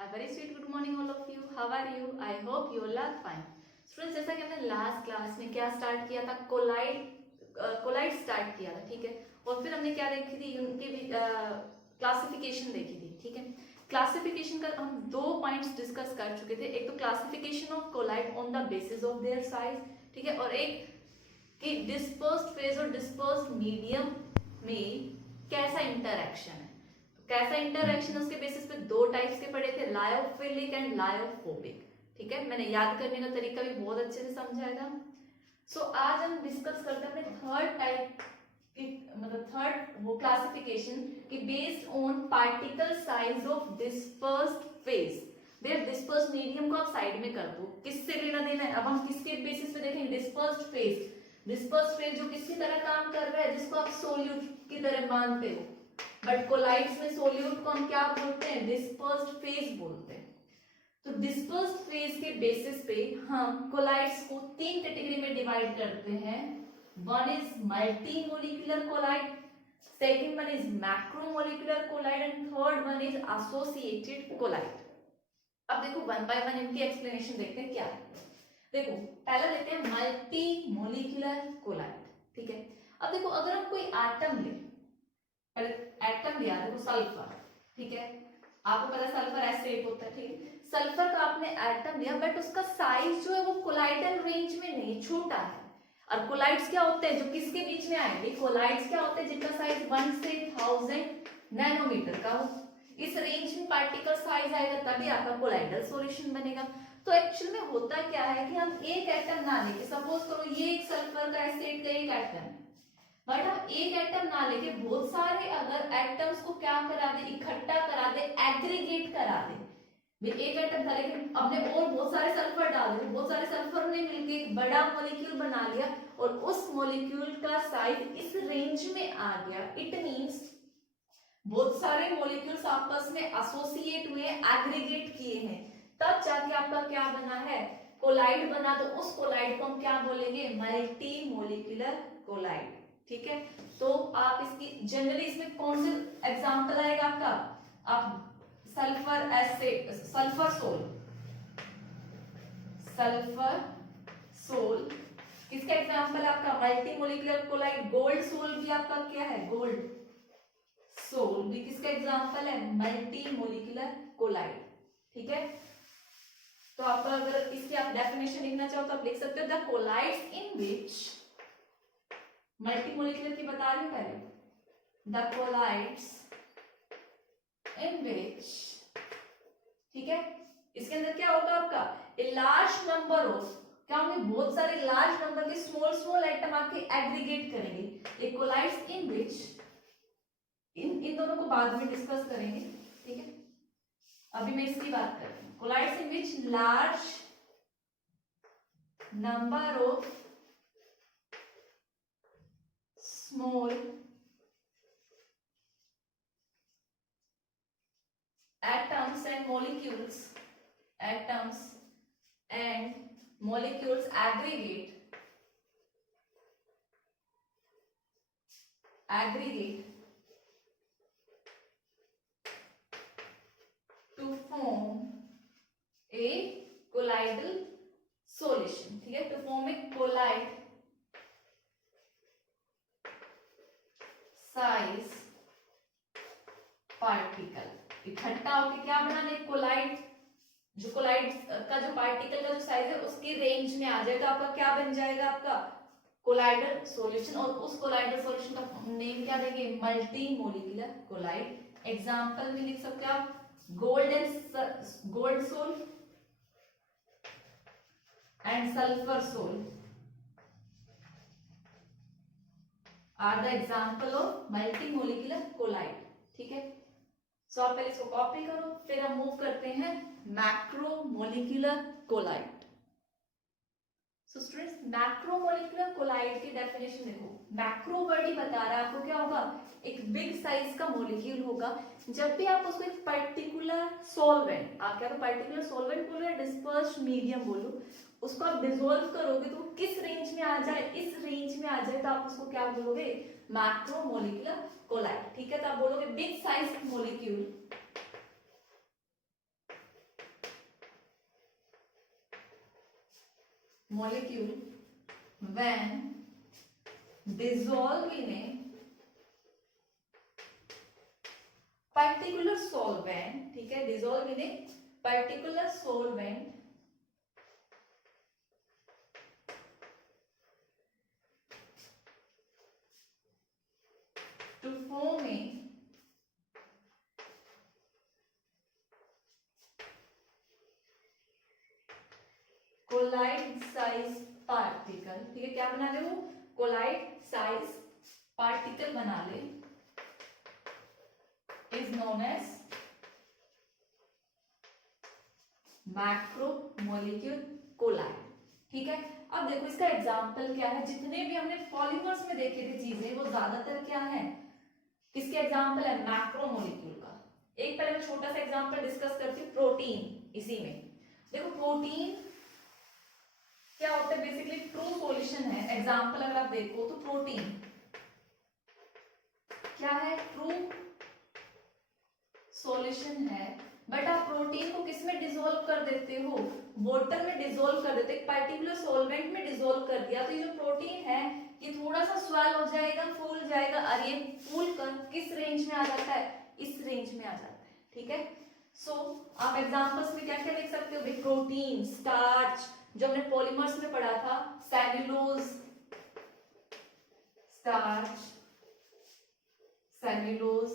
A very sweet good morning all of you. How are you? I hope you all are fine. Students, जैसा कि हमने last class में क्या start किया था, कोलाइड स्टार्ट किया था, ठीक है। और फिर हमने क्या देखी थी, उनकी भी क्लासिफिकेशन देखी थी, ठीक है। क्लासिफिकेशन का हम दो पॉइंट्स डिस्कस कर चुके थे। एक तो classification of colloid on the basis of their size, ठीक है, और एक कि डिस्पर्स्ड फेज और डिस्पर्स्ड मीडियम में कैसा इंटरैक्शन है। कैसा इंटरैक्शन, उसके बेसिस पे दो टाइप्स के पढ़े थे, लायोफिलिक एंड लायोफोबिक, ठीक है। मैंने याद करने का तरीका भी बहुत अच्छे से समझाया था। सो आज हम डिस्कस करते हैं अपने थर्ड टाइप की, मतलब थर्ड वो क्लासिफिकेशन की based on particle size of dispersed phase. Their dispersed medium को आप साइड में कर दो, किससे लेना देना है। अब हम किसके बेसिस पे देखेंगे, डिस्पर्स्ड फेज। डिस्पर्स्ड फेज जो किसकी तरह काम कर रहा है, जिसको आप सोल्यूट की तरह मानते हो, बट कोलाइड्स में सोल्यूट को हम क्या बोलते हैं, डिस्पर्स्ड फेज बोलते हैं। तो डिस्पर्स्ड फेज के बेसिस पे हम कोलाइड्स को तीन कैटेगरी में डिवाइड करते हैं। One is multi molecular colloid, second one is macromolecular colloid and third one is associated colloid. अब देखो वन बाय वन इनकी एक्सप्लेनेशन देखते हैं क्या है। देखो पहला लेते हैं मल्टी मोलिकुलर कोलाइड, ठीक है। अब देखो अगर हम कोई एटम ले, एटम लिया, देखो सल्फर, ठीक है, आपको पता है सल्फर एसिड होता है, ठीक है। सल्फर का आपने एटम लिया, बट उसका साइज जो है वो कोलाइडल रेंज में नहीं, छोटा है। और कोलाइड्स क्या होते हैं जो किसके बीच में आएंगे, कोलाइड्स क्या होते हैं जिनका साइज 1 से 1000 नैनोमीटर का हो। इस रेंज में पार्टिकल साइज आएगा तभी आपका कोलाइडल सॉल्यूशन बनेगा। तो एक्चुअल में होता क्या है कि हम एक एटम ना लेके, सपोज करो ये एक सल्फर का एसिड का एक एटम, बट हम एक एटम ना लेके बहुत सारे अगर एटम्स को क्या करा दे, इकट्ठा करा दे, एग्रीगेट करा दे। एक एटम था लेकिन हमने और बहुत सारे सल्फर डाल दिए, बहुत सारे सल्फर ने मिलकर एक बड़ा मॉलिक्यूल बना लिया और उस मॉलिक्यूल का साइज इस रेंज में आ गया। इट मींस बहुत सारे मॉलिक्यूल्स आपस में एसोसिएट हुए, एग्रीगेट किए हैं, तब जाके आपका क्या बना है, कोलाइड बना। तो उस कोलाइड को हम क्या बोलेंगे, मल्टी मोलिकुलर कोलाइड, ठीक है। तो आप इसकी जनरली इसमें कौन से एग्जांपल आएगा आपका, आप sulphur acid, sulphur sol, sulphur sol किसका एग्जांपल आपका, multi molecular colloid. Gold sol भी आपका क्या है, गोल्ड सोल भी किसका एग्जांपल है, मल्टी मोलिकुलर कोलाइड, ठीक है। तो आप अगर इसकी आप डेफिनेशन लिखना चाहो तो आप लिख सकते हो, the colloids in which, multi molecular की बता रही हूं पहले, द कोलाइड्स इन विच, ठीक है। इसके अंदर क्या होगा आपका, ए लार्ज नंबर ऑफ, क्या होंगे, बहुत सारे लार्ज नंबर के स्मॉल स्मॉल एटम आके एग्रीगेट करेंगे। ए कोलाइड्स इन विच, इन दोनों को बाद में डिस्कस करेंगे, ठीक है। अभी मैं इसकी बात कर रही हूँ, colloids in which large number of small atoms and molecules, atoms and molecules aggregate to form a colloidal solution, ठीक है। to form a colloid size particle, इकट्ठा होकर क्या बनाने, कोलाइड। जो कोलाइड का जो पार्टिकल का जो साइज है उसकी रेंज में आ जाएगा, आपका क्या बन जाएगा, आपका कोलाइडल सॉल्यूशन। और उस कोलाइडल सॉल्यूशन का नेम क्या देंगे, मल्टी मोलिकुलर कोलाइड। एग्जांपल में लिख सकते हो आप, gold sol and sulphur sol are the example of multi molecular colloid, ठीक है। सो आप पहले इसको कॉपी करो, फिर हम मूव करते हैं macromolecular colloid. So students, macromolecular colloid की डेफिनेशन देखो, मैक्रो वर्ड ही बता रहा है आपको क्या होगा, एक बिग साइज का मॉलिक्यूल होगा। जब भी आप उसको एक पर्टिकुलर सॉल्वेंट, आप क्या तो पर्टिकुलर सॉल्वेंट बोलो या डिस्पर्स्ड मीडियम बोलो, उसको आप डिसोल्व करोगे तो किस रेंज में आ जाए, इस रेंज में आ जाए, तो आप उसको क्या बोलोगे, मैक्रोमोलिकुलर कोलाइड, ठीक है। तो आप बोलोगे big size molecule, molecule when dissolve in a particular solvent, ठीक है, dissolve in a particular solvent to form a colloid size particle, ठीक है, क्या बना रहे हो, कोलाइड साइज पार्टिकल बना ले, is known as macromolecule colloid, ठीक है। अब देखो इसका एग्जांपल क्या है, जितने भी हमने पॉलीमर्स में देखे थे चीजें वो ज्यादातर क्या है, किसके एग्जांपल है, मैक्रोमोलेक्यूल का। एक पहले मैं छोटा सा एग्जांपल डिस्कस करती हूँ, प्रोटीन। इसी में देखो प्रोटीन क्या होता है, बेसिकली ट्रू सॉल्यूशन है। एग्जांपल अगर आप देखो तो प्रोटीन क्या है, ट्रू सॉल्यूशन है, बट आप प्रोटीन को किस में डिसॉल्व कर देते हो, वाटर में डिसॉल्व कर देते हो, एक पर्टिकुलर सॉल्वेंट में डिसॉल्व कर दिया, तो ये जो प्रोटीन है ये थोड़ा सा स्वेल हो जाएगा, फूल जाएगा, और ये फूल कर किस रेंज में आ जाता है, इस रेंज में आ जाता है, ठीक है। सो आप एग्जांपल्स में क्या क्या देख सकते हो भाई, प्रोटीन, स्टार्च, जो हमने पॉलीमर्स में पढ़ा था, सेल्यूलोज, स्टार्च, सेल्यूलोज,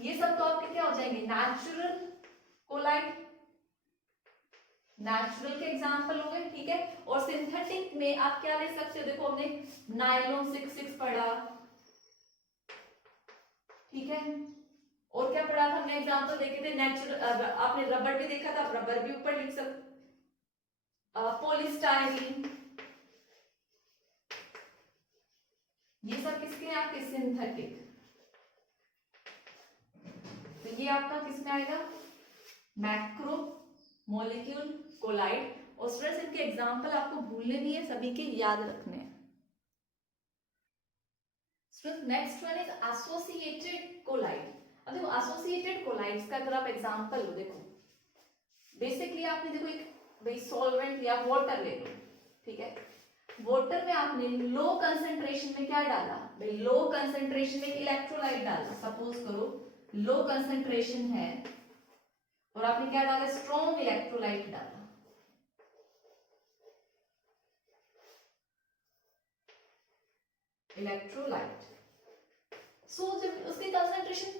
ये सब तो आपके क्या हो जाएंगे, नेचुरल कोलाइड, नेचुरल के एग्जांपल हो गए, ठीक है। और सिंथेटिक में आप क्या ले सकते हो, देखो हमने नायलॉन 6 पढ़ा, ठीक है, और क्या पढ़ा था हमने, एग्जांपल देखे थे, नेचुरल, आपने रबर भी देखा था, रबर भी ऊपर लिख सकते, पॉलीस्टाइरीन, ये सब किसके हैं आपके, सिंथेटिक, तो ये आपका किसमें आएगा, मैक्रोमोलेक्यूल कोलाइड। और स्टूडेंट्स इनके एग्जांपल आपको भूलने नहीं है, सभी के याद रखने हैं। Students next one is associated colloid. अब देखो एसोसिएटेड कोलाइड्स का अगर आप एग्जांपल लो, देखो बेसिकली आपने देखो एक भाई सॉल्वेंट या वाटर ले लो, ठीक है, वाटर में आपने लो कंसंट्रेशन में क्या डाला भाई, लो कंसंट्रेशन में इलेक्ट्रोलाइट डाला, सपोज करो लो कंसंट्रेशन है और आपने क्या डाला, स्ट्रॉन्ग इलेक्ट्रोलाइट डाला, इलेक्ट्रोलाइट। सो जब उसकी कंसंट्रेशन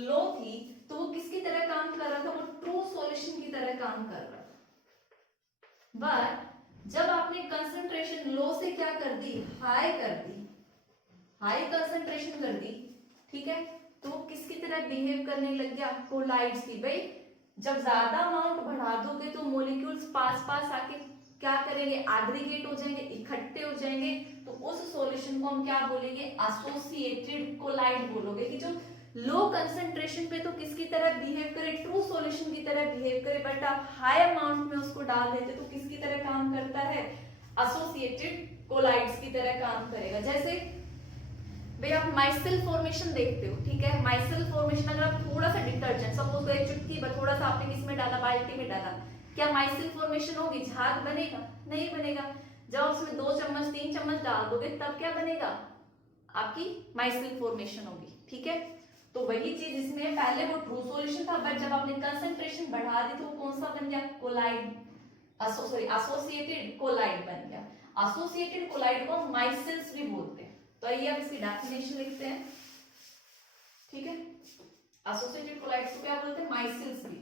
लो थी तो वो किसकी तरह काम कर रहा था, वो ट्रू सॉल्यूशन की तरह काम कर रहा था। बट जब आपने कंसंट्रेशन लो से क्या कर दी, हाई कर दी, हाई कंसंट्रेशन कर दी, ठीक है, तो वो किसकी तरह बिहेव करने लग गया, कोलाइड्स की। भाई जब ज्यादा अमाउंट बढ़ा दोगे तो मॉलिक्यूल्स पास पास आके क्या करेंगे, एग्रीगेट हो जाएंगे, इकट्ठे हो जाएंगे, तो उस सॉल्यूशन को हम क्या बोलेंगे, एसोसिएटेड कोलाइड बोलोगे। कि जो लो कंसंट्रेशन पे तो किसकी तरह बिहेव करे, ट्रू सॉल्यूशन की तरह बिहेव करे, बट आप हाई अमाउंट में उसको डाल देते तो किसकी तरह काम करता है, एसोसिएटेड कोलाइड्स की तरह काम करेगा। जैसे भाई आप माइसेल फॉर्मेशन देखते हो, ठीक है, माइसेल फॉर्मेशन अगर आप थोड़ा सा डिटर्जेंट, सपोज एक चुटकी थोड़ा सा आपने किसमें डाला, बाल्टी में डाला, क्या माइसेल फॉर्मेशन होगी, झाग बनेगा, नहीं बनेगा। जब उसमें 2 चम्मच 3 चम्मच डाल दोगे तब क्या बनेगा, आपकी माइसेल फॉर्मेशन होगी, ठीक है। तो वही चीज इसमें, पहले वो ट्रू सॉल्यूशन था, बट जब आपने कंसंट्रेशन बढ़ा दी तो कौन सा बन गया, कोलाइड, सॉरी एसोसिएटेड कोलाइड बन गया। एसोसिएटेड कोलाइड को माइसेल्स भी बोलते हैं। तो आइए आप इसकी डेफिनेशन लिखते हैं, ठीक है। एसोसिएटेड कोलाइड्स को क्या बोलते हैं, माइसेल्स भी।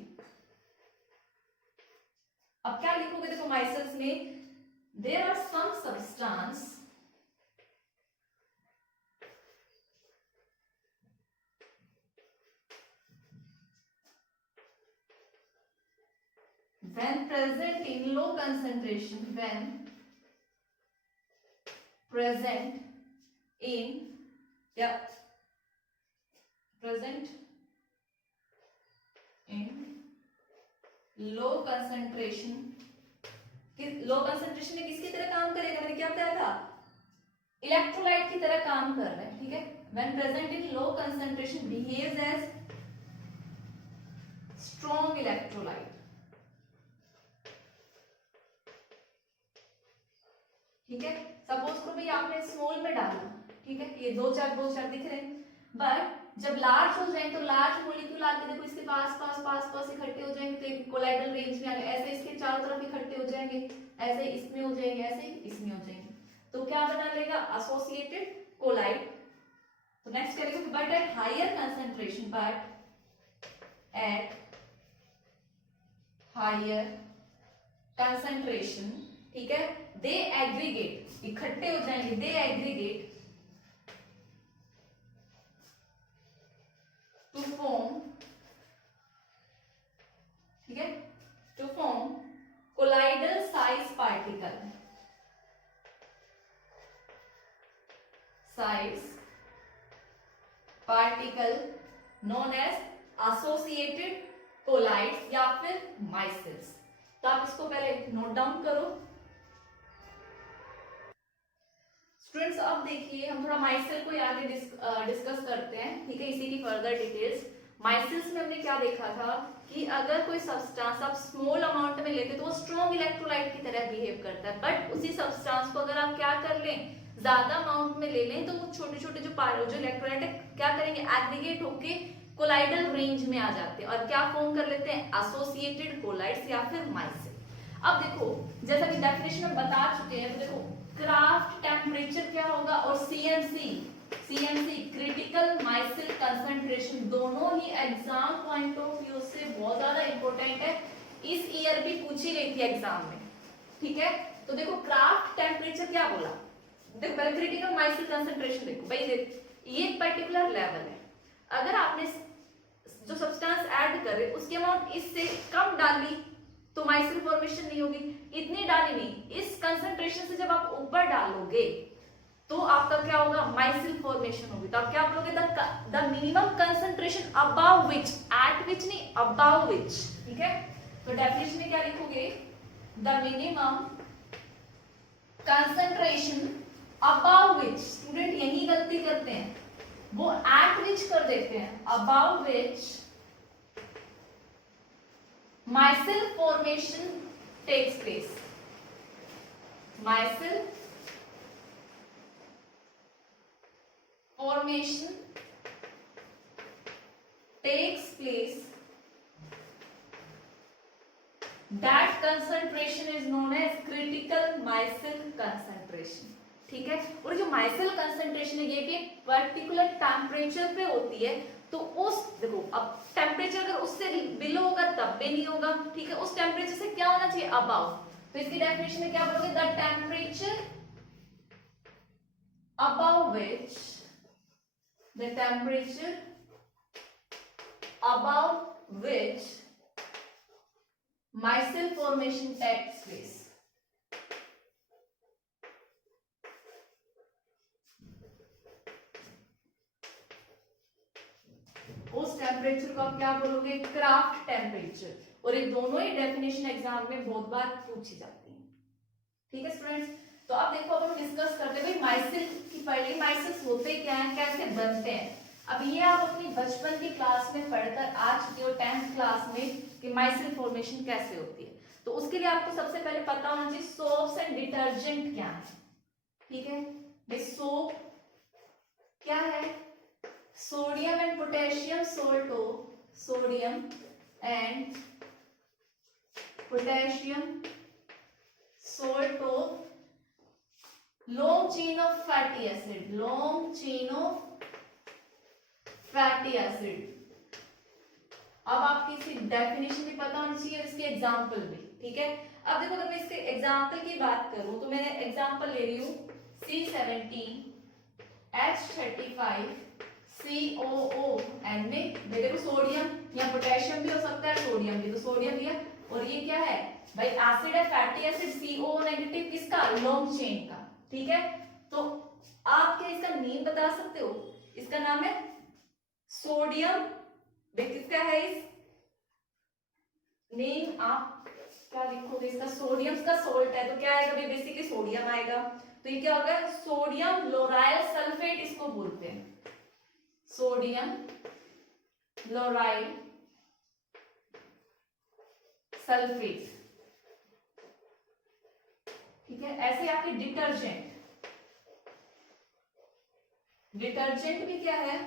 अब क्या लिखोगे, देखो माइसेल्स में there are some substance when present in low concentration, when present in, yeah, present in low concentration, low concentration में किसकी तरह काम करेगा, मैंने क्या बताया था, इलेक्ट्रोलाइट की तरह काम कर रहा है, ठीक है। when present in low concentration behaves as strong electrolyte, ठीक है, सपोज करो भाई आपने स्मॉल में डाला, ठीक है, ये दो चार दिख रहे हैं, बट जब लार्ज हो जाएंगे तो लार्ज मॉलिक्यूल आके देखो इसके पास पास इकट्ठे हो जाएंगे तो एक कोलाइडल रेंज में आ गए, ऐसे इसके चारों तरफ इकट्ठे हो जाएंगे, ऐसे इसमें हो जाएंगे, ऐसे इसमें हो जाएंगे, तो क्या बना लेगा, एसोसिएटेड कोलाइड। तो नेक्स्ट करेंगे, but at higher concentration, but at higher concentration, ठीक है, दे एग्रीगेट, इकट्ठे हो जाएंगे, दे एग्रीगेट टू फॉर्म, ठीक है, to form colloidal size particle, known as associated colloids या फिर माइसेल्स। तो आप इसको पहले नोट डाउन करो स्टूडेंट्स। अब देखिए हम थोड़ा माइसेल को आगे डिस्कस करते हैं, ठीक है, इसी की फर्दर डिटेल्स। माइसेल्स में हमने क्या देखा था कि अगर कोई सब्सटेंस आप स्मॉल अमाउंट में लेते तो वो स्ट्रॉन्ग इलेक्ट्रोलाइट की तरह बिहेव करता है, बट उसी सब्सटेंस को अगर आप क्या कर लें, ज्यादा अमाउंट में ले लें, तो वो छोटे छोटे जो इलेक्ट्रोलाइट है क्या करेंगे, एग्रीगेट होके कोलाइडल रेंज में आ जाते हैं और क्या फॉर्म कर लेते हैं, एसोसिएटेड कोलाइड्स या फिर माइसेल। अब देखो जैसा कि डेफिनेशन में बता चुके हैं, तो देखो क्राफ्ट टेम्परेचर क्या होगा और सीएमसी क्रिटिकल माइसेल कंसंट्रेशन, दोनों ही एग्जाम पॉइंट ऑफ व्यू से बहुत ज्यादा इंपॉर्टेंट है, इस ईयर भी पूछी गई थी एग्जाम में, ठीक है। तो देखो क्राफ्ट टेम्परेचर क्या बोला, देखो पहले क्रिटिकल माइसेल कंसंट्रेशन देखो भाई, ये एक पर्टिकुलर लेवल है, अगर आपने जो सब्सटेंस ऐड कर रहे उसकी अमाउंट इससे कम डाली तो माइसेल फॉर्मेशन नहीं होगी, इतनी डाली नहीं, इस कंसंट्रेशन से जब आप ऊपर डालोगे तो आपका क्या होगा, माइसेल फॉर्मेशन होगी। तो आप क्या बोलोगे, the minimum concentration above which, eight विच नहीं, अबव विच, ठीक है। तो डेफिनेशन में क्या लिखोगे, the minimum concentration above which, student यही गलती करते हैं, वो एट विच कर देते हैं, above which Micelle formation takes place. Micelle formation takes place. That concentration is known as critical micelle concentration. ठीक है, और जो माइसेल कंसंट्रेशन है ये भी पर्टिकुलर टेम्परेचर पे होती है, तो उस देखो अब टेम्परेचर अगर उससे बिलो होगा तब भी नहीं होगा, ठीक है, उस टेम्परेचर से क्या होना चाहिए, अबव। तो इसकी डेफिनेशन में क्या बोलोगे, the temperature above which, the temperature above which micelle formation takes place. उस टेम्परेचर को आप क्या बोलोगे, क्राफ्ट टेम्परेचर, और ये दोनों ही डेफिनेशन एग्जाम में बहुत बार पूछी जाती है, ठीक है स्टूडेंट्स। तो अब देखो अब हम डिस्कस करते हैं माइसेल की, पहले माइसेल्स होते क्या हैं, कैसे बनते हैं। अब ये आप अपनी बचपन की क्लास में पढ़कर आ चुके हो 10th क्लास में कि माइसेल फॉर्मेशन कैसे होती है। तो उसके लिए आपको सबसे पहले पता होना चाहिए सोप्स एंड डिटर्जेंट क्या है, ठीक है। सोप क्या है, सोडियम एंड पोटेशियम सोल्ट हो, सोडियम एंड पोटेशियम सोल्ट हो, long chain of fatty acid, long chain of fatty acid. अब आपकी इसकी डेफिनेशन भी पता होनी चाहिए, इसके एग्जाम्पल भी, ठीक है। अब देखो अगर मैं इसके एग्जाम्पल की बात करूं तो मैं एग्जाम्पल ले रही हूं C17 H35 COON में देखो सोडियम या पोटेशियम भी हो सकता है, सोडियम भी, तो सोडियम लिया, और ये क्या है भाई एसिड है, फैटी एसिड CO नेगेटिव, किसका, लॉन्ग चेन का, ठीक है। तो आप क्या इसका नेम बता सकते हो, इसका नाम है सोडियम, किसका है इस नेम, आप क्या लिखोगे, इसका सोडियम का सोल्ट है तो क्या आएगा भाई, बेसिकली सोडियम आएगा, तो ये क्या होगा, सोडियम लोराइल सल्फेट इसको बोलते हैं, सोडियम लोराइल सल्फेट, ठीक है। ऐसे आपके डिटर्जेंट, डिटर्जेंट भी क्या है,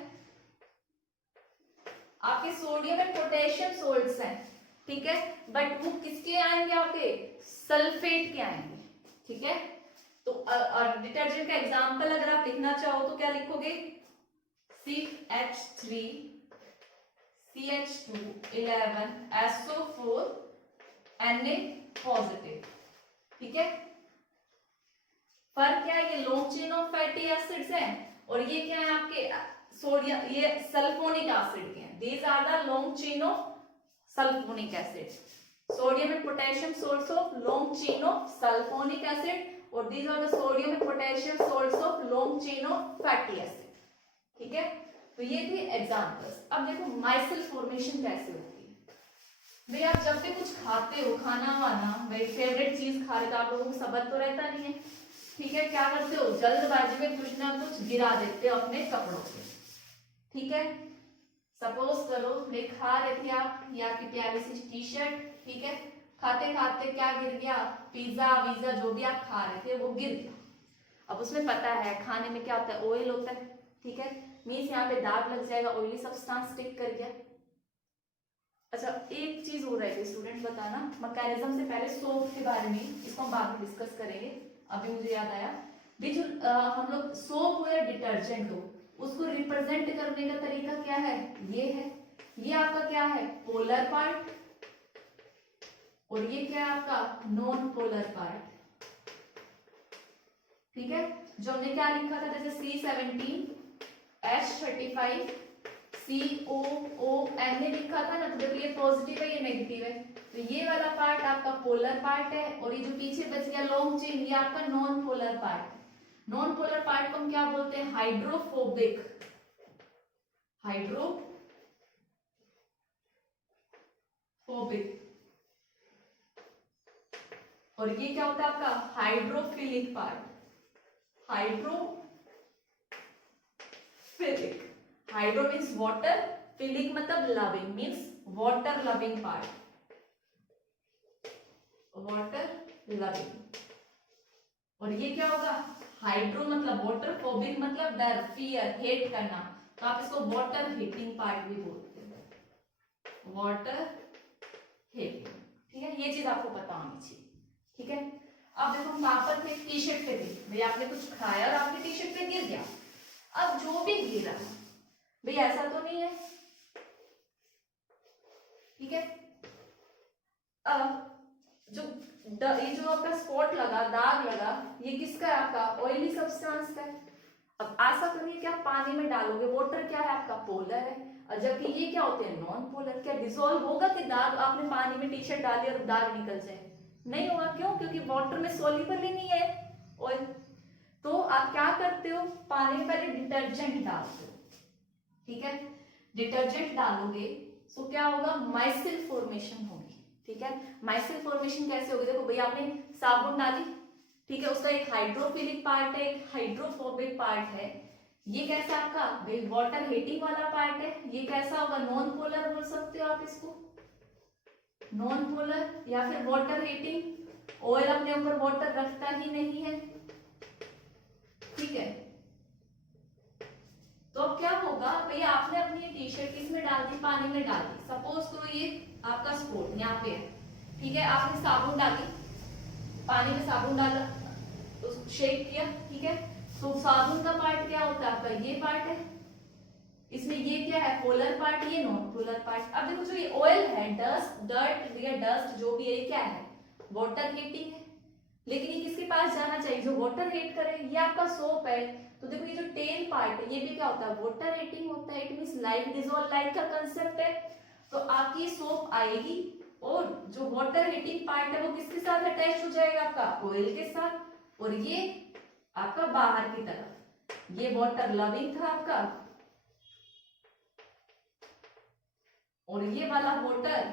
आपके सोडियम एंड पोटेशियम सोल्ट्स हैं, ठीक है, बट वो किसके आएंगे, आपके सल्फेट के आएंगे, ठीक है। तो डिटर्जेंट का एग्जांपल अगर आप लिखना चाहो तो क्या लिखोगे, CH3 CH2 11 SO4 Na positive, ठीक है। फर्क क्या है, ये long chain of fatty acids हैं और ये क्या है आपके सोडियम, ये सल्फोनिक एसिड के हैं। These are the long chain of sulphonic acid, sodium and potassium source of long chain of sulphonic acid और these are the sodium and potassium source of long chain of fatty acid, ठीक है। तो ये थे examples. अब देखो myself formation कैसे होती है। भाई आप जब भी कुछ खाते हो, खाना वाना, भाई फेवरेट चीज खा रहे तो आप लोगों को सब्र तो रहता नहीं है, ठीक है। क्या करते हो, जल्दबाजी में कुछ ना कुछ गिरा देते हो अपने कपड़ों पे, ठीक है। सपोज करो भाई खा रहे थे आप, ये आपकी प्यारी सी टी शर्ट, ठीक है, खाते खाते क्या गिर गया, पिज्जा वीजा जो भी आप खा रहे थे वो गिर गया। अब उसमें पता है खाने में क्या होता है, ऑयल होता है, ठीक है, मीन्स यहाँ पे दाग लग जाएगा, ऑयली सब्सटेंस स्टिक कर गया। अच्छा एक चीज हो रही थी स्टूडेंट, बताना मैकेनिज्म से पहले सोप के बारे में, इसको हम बाद में डिस्कस करेंगे। अभी मुझे याद आया भी, जो हम लोग सोप हो या डिटर्जेंट हो, उसको रिप्रेजेंट करने का तरीका क्या है, ये है, ये आपका क्या है पोलर पार्ट और ये क्या है आपका नॉन पोलर पार्ट, ठीक है। जो हमने क्या लिखा था, जैसे C17 H35 COON लिखा था ना, तो देखो ये पॉजिटिव है ये नेगेटिव है, तो ये वाला पार्ट आपका पोलर पार्ट है और ये जो पीछे बच गया लॉन्ग चेन, ये आपका non polar part. Non polar part को हम क्या बोलते हैं, हाइड्रोफोबिक, हाइड्रोफोबिक। और ये क्या होता है आपका hydrophilic part, hydrophilic, hydro means water, philic मतलब loving, means water loving part, water loving. और ये क्या होगा, हाइड्रो मतलब वाटर, फोबिक मतलब डर, फियर, हेट करना, तो आप इसको वाटर हेटिंग पार्ट भी बोलते हैं, वाटर हेटिंग, ठीक है। ये चीज आपको पता होनी चाहिए, ठीक है। अब देखो हम वापस में टी शर्ट पे थे, भाई आपने कुछ खाया और आपके टी शर्ट पे गिर गया। अब जो भी गिरा भाई ऐसा तो नहीं है, ठीक है। अब ये जो आपका स्पॉट लगा, दाग लगा, ये किसका है, आपका ऑयली सब्सटेंस का है। अब ऐसा करिए कि आप पानी में डालोगे, वाटर क्या है आपका पोलर है, और जबकि ये क्या होते हैं नॉन पोलर। क्या डिसॉल्व होगा कि दाग आपने पानी में टी शर्ट डाली और दाग निकल जाए, नहीं होगा। क्यों, क्योंकि वाटर में सोल्यूबल ही नहीं है ऑयल। तो आप क्या करते हो, पानी में पहले डिटर्जेंट डालते हो, ठीक है। डिटर्जेंट डालोगे तो क्या होगा, माइसिल फॉर्मेशन होगी, ठीक है। माइसिल फॉर्मेशन कैसे होगी, देखो भैया आपने साबुन डाली, ठीक है, उसका एक हाइड्रोफिलिक पार्ट है, एक हाइड्रोफोबिक पार्ट है। ये कैसा आपका भाई वाटर हीटिंग वाला पार्ट है। ये कैसा होगा, नॉन पोलर बोल सकते हो आप इसको, नॉन पोलर या फिर वाटर हीटिंग। ऑयल अपने ऊपर वाटर रखता ही नहीं है, ठीक है। तो अब क्या होगा भैया, आपने अपनी टी शर्ट किसमें डाल दी, पानी में डाल दी। सपोज करो ये आपका स्पॉट यहाँ पे है, ठीक है, आपने साबुन डाली, पानी में साबुन डाला, तो शेक किया, ठीक है। तो साबुन का पार्ट क्या होता है आपका, ये पार्ट है, इसमें ये क्या है पोलर पार्ट, ये नॉन पोलर पार्ट। अब देखो जो ये ऑयल है, डस्ट डर्ट या डस्ट जो भी है, ये क्या है वाटर हीटिंग है, लेकिन ये किसके पास जाना चाहिए, जो वाटर हीट करे। ये आपका सोप है, तो देखो ये जो टेल पार्ट है, ये भी क्या होता है वाटर हीटिंग होता है। It means like dissolve like का कंसेप्ट है। तो आपकी सोप आएगी और जो वाटर हीटिंग पार्ट है वो किसके साथ अटैच हो जाएगा, आपका ऑयल के साथ। और ये आपका बाहर की तरफ, ये वाटर लविंग था आपका, और ये वाला वाटर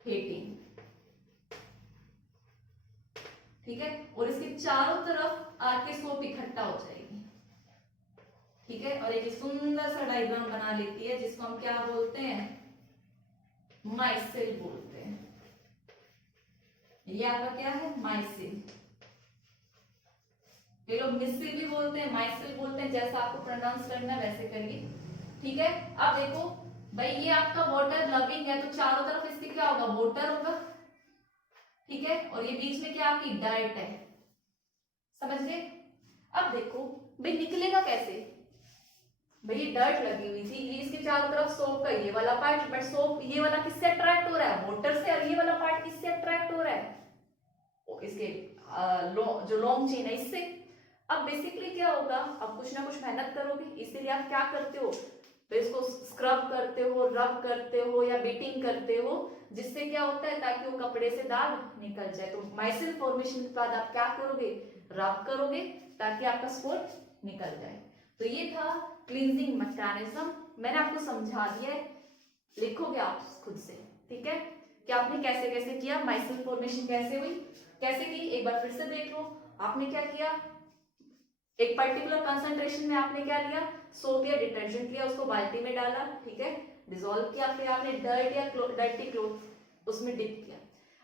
हीटिंग, ठीक है। और इसके चारों तरफ आके सोप इकट्ठा हो जाएगी, ठीक है। और एक सुंदर सा डायग्राम बना लेती है, जिसको हम क्या बोलते हैं, माइसेल बोलते हैं। ये आपका क्या है माइसेल, ये लोग मिसिल भी बोलते हैं, माइसिल बोलते हैं, जैसा आपको प्रोनाउंस करना है वैसे करिए, ठीक है। अब देखो भाई ये आपका वाटर लविंग है, तो चारों तरफ इसके क्या होगा, वाटर होगा, ठीक है, और ये बीच में क्या आपकी डाइट है, समझ गए। अब देखो भाई निकलेगा कैसे, भाई ये डर्ट लगी हुई थी, ये इसके चारों तरफ सोप का ये वाला पार्ट, बट सोप ये वाला किससे अट्रैक्ट हो रहा है, वाटर से, और ये वाला पार्ट किससे अट्रैक्ट हो रहा है, इसके जो लॉन्ग चेन है इससे। अब बेसिकली क्या होगा, अब कुछ ना कुछ मेहनत करोगे, इसीलिए आप क्या करते हो, तो इसको स्क्रब करते हो, रब करते हो या बीटिंग करते हो, जिससे क्या होता है, ताकि वो कपड़े से दाग निकल जाए। तो माइसिल फॉर्मेशन के बाद आप क्या करोगे, रब करोगे, ताकि आपका स्पोर्ट निकल जाए। तो ये था क्लींजिंग मैकेनिज्म, मैंने आपको समझा दिया है, लिखोगे आप खुद से, ठीक है, कि आपने कैसे कैसे किया, माइसिल फॉर्मेशन कैसे हुई, कैसे की, एक बार फिर से देख लो। आपने क्या किया, एक पर्टिकुलर कंसंट्रेशन में आपने क्या लिया, सोप या डिटर्जेंट लिया, उसको बाल्टी में डाला, ठीक है, डिसॉल्व किया, फिर आपने डर्ट या डर्टी क्लॉथ उसमें डिप किया।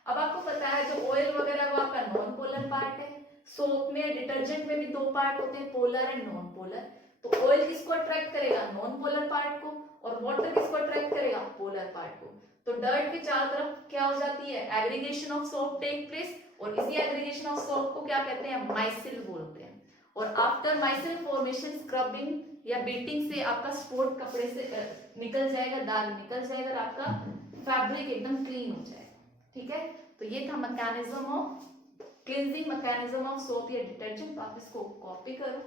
अब आपको पता है जो ऑयल वगैरह वो आपका नॉन पोलर पार्ट है, सोप में डिटर्जेंट में भी दो पार्ट होते हैं, पोलर एंड नॉन पोलर। तो ऑयल किसको अट्रैक्ट करेगा, नॉन पोलर पार्ट को, और वाटर किसको अट्रैक्ट करेगा, पोलर पार्ट को। तो डर्ट के चारों तरफ क्या हो जाती है, aggregation of soap take place, और इसी एग्रीगेशन ऑफ सोप को क्या कहते हैं, माइसिल बोलते हैं। और आफ्टर माइसिल फॉर्मेशन स्क्रबिंग या बीटिंग से आपका स्पोर्ट कपड़े से निकल जाएगा, दाग निकल जाएगा, और आपका फैब्रिक एकदम क्लीन हो जाएगा, ठीक है। तो ये था mechanism of cleansing, mechanism of soap या डिटर्जेंट। आप इसको कॉपी करो।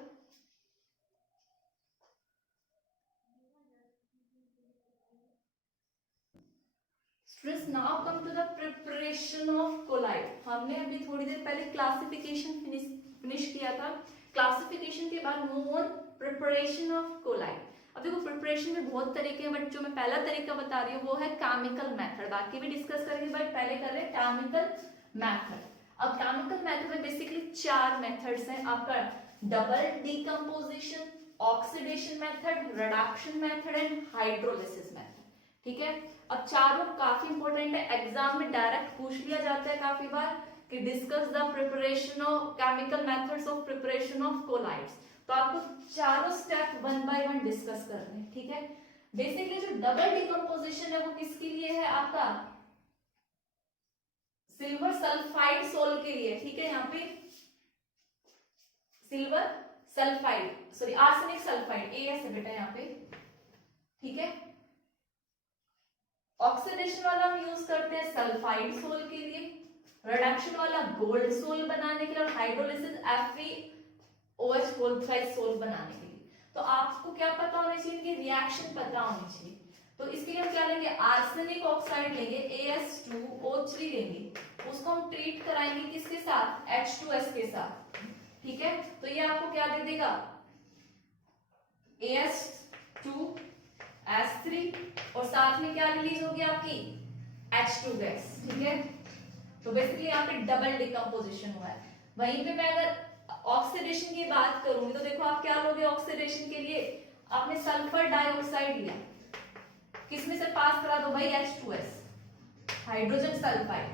Students now come to the preparation of colloid. हमने अभी थोड़ी देर पहले क्लासिफिकेशन फिनिश किया था, क्लासिफिकेशन के बाद move on preparation of colloid. अब देखो प्रिपरेशन में बहुत तरीके हैं, बट जो मैं पहला तरीका बता रही हूँ वो है केमिकल मेथड, बाकी भी डिस्कस करेंगे, बट पहले कर रहे हैं केमिकल मेथड। अब केमिकल मेथड में बेसिकली 4 मेथड्स हैं आपका, double decomposition, oxidation method, reduction method and hydrolysis method, ठीक है। अब चारों काफी इंपॉर्टेंट है, एग्जाम में डायरेक्ट पूछ लिया जाता है काफी बार कि discuss the preparation of chemical methods of preparation of colloids. तो आपको चारों स्टेप 1 बाय 1 डिस्कस करने हैं, ठीक है। बेसिकली जो डबल डिकम्पोजिशन है वो किसके लिए है, आपका सिल्वर सल्फाइड सोल के लिए, ठीक है। यहाँ पे silver sulphide, sorry arsenic sulphide, AS है बेटा यहाँ पे, ठीक है। ऑक्सीडेशन वाला हम यूज करते हैं सल्फाइड सोल के लिए, रिडक्शन वाला गोल्ड सोल बनाने के लिए, और हाइड्रोलिसिस FeOH होल्थराइड सोल बनाने के लिए। तो आपको क्या पता होना चाहिए, कि रिएक्शन पता होनी चाहिए। तो इसके लिए हम क्या लेंगे, आर्सेनिक ऑक्साइड लेंगे, AS2O3 लेंगे, उसको हम ट्रीट कराएंगे किसके साथ, H2S के साथ, ठीक है। तो ये आपको क्या दे देगा, AS2S3, और साथ में क्या रिलीज होगी आपकी H2 गैस, ठीक है। तो बेसिकली यहाँ पे डबल डिकम्पोजिशन हुआ है। वहीं पे मैं अगर ऑक्सीडेशन की बात करूंगी तो देखो आप क्या लोगे ऑक्सीडेशन के लिए, आपने सल्फर डाइऑक्साइड लिया, किसमें से पास करा दो भाई, H2S, हाइड्रोजन सल्फाइड।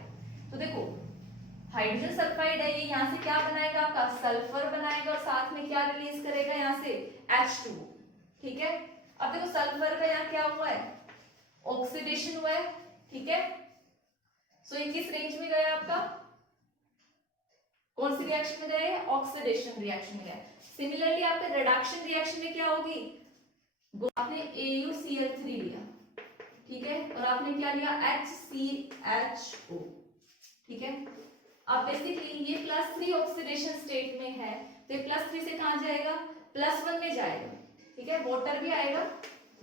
तो देखो हाइड्रोजन सल्फाइड है, ये यहाँ से क्या बनाएगा, आपका सल्फर बनाएगा, और साथ में क्या रिलीज करेगा यहाँ से H2, ठीक है। अब देखो सल्फर का यहाँ क्या हुआ है, ऑक्सीडेशन हुआ है, ठीक है। सो ये किस रेंज में गया आपका, कौन सी रिएक्शन में गया, ऑक्सीडेशन रिएक्शन में गया। सिमिलरली आपके रिडक्शन रिएक्शन में क्या होगी, आपने AuCl3 लिया, ठीक है, और आपने क्या लिया HCHO, ठीक है। अब बेसिकली ये +3 ऑक्सीडेशन स्टेट में है, तो ये +3 से कहां जाएगा, +1 में जाएगा, ठीक है। वाटर भी आएगा,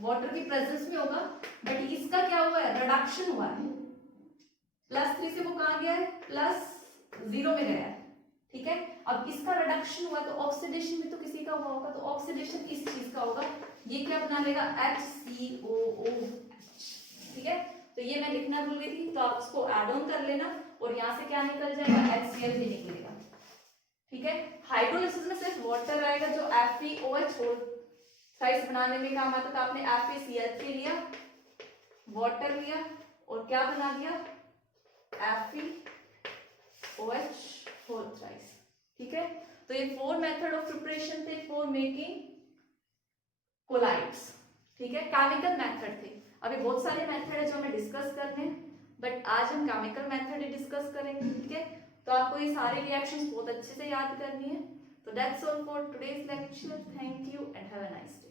वाटर की प्रेजेंस में होगा, बट इसका क्या हुआ है, रिडक्शन हुआ है, +3 से वो कहां गया है, +0 में गया है, ठीक है। अब इसका रिडक्शन हुआ तो ऑक्सीडेशन भी तो किसी का हुआ होगा, तो ऑक्सीडेशन इस चीज का होगा, ये क्या बना लेगा HCOOH, ठीक है। तो ये मैं लिखना भूल गई थी, तो आप इसको ऐड ऑन कर लेना, और यहां से क्या निकल जाएगा, HCl भी निकलेगा, ठीक है। हाइड्रोलिसिस में सिर्फ वाटर आएगा, जो FeOH साइज बनाने में काम आता था, आपने FeCl3 लिया, वाटर लिया, और क्या बना दिया FeOH होल थ्राइस, ठीक है। तो ये 4 मेथड ऑफ प्रिपरेशन थे फॉर मेकिंग कोलाइड्स, ठीक है, केमिकल मेथड थे। अभी बहुत सारे मेथड है जो हमें डिस्कस करने हैं, बट आज हम केमिकल मेथड ही डिस्कस करेंगे, ठीक है। तो आपको ये सारे रिएक्शंस बहुत अच्छे से याद करनी है। तो that's all for today's lecture, thank you and have a nice day.